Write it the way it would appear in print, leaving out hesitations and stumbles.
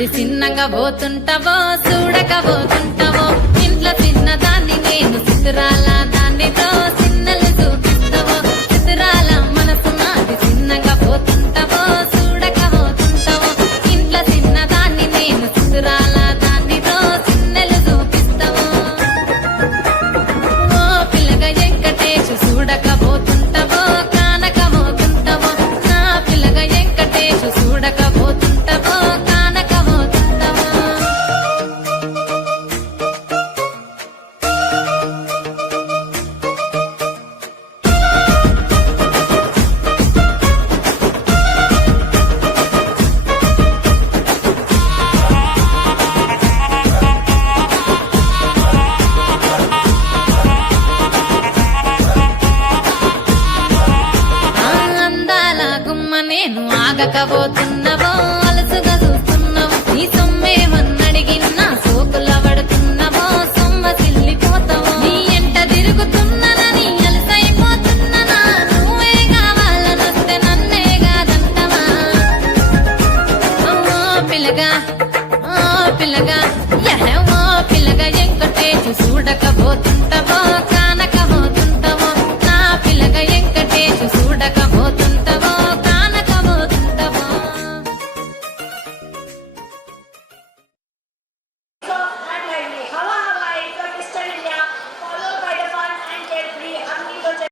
నాది చిన్నగా పోతుంటావో చూడకపోతుంటావో ఇంట్లో చిన్నదాన్ని నేను చిత్రాల దాన్నితో చిన్నలు చూపిస్తావో చిత్రాల మనసు నాది చిన్నగా పోతుంటావో చూడకపోతుంటావో ఇంట్లో చిన్నదాన్ని నేను చిత్రాల దాన్నితో చిన్నలు చూపిస్తావో ఓ పిల్లగా వెంకటేశు చూడకపోతుంటావో కానకపోతుంటావో నా పిల్లగా వెంకటేశు చూడకపోతుంటావో కానకపోతుంటావో అందాల గుమ్మ నేను ఆగకపోతున్నావో అలసుగా చూస్తున్నావు నీ సొమ్మేమన్నడిగినా సోకుల పడుతున్నావో సొమ్మ సిల్లిపోతావో నీ ఎంట తిరుగుతున్నానని అలసైపోతున్నానా నువ్వే కావాలనొస్తే నన్నే కాదంటవా ఓ పిల్లగా ఓ పిల్లగా యహ ఓ పిల్లగా వెంకటేశు చూడకపోతున్నా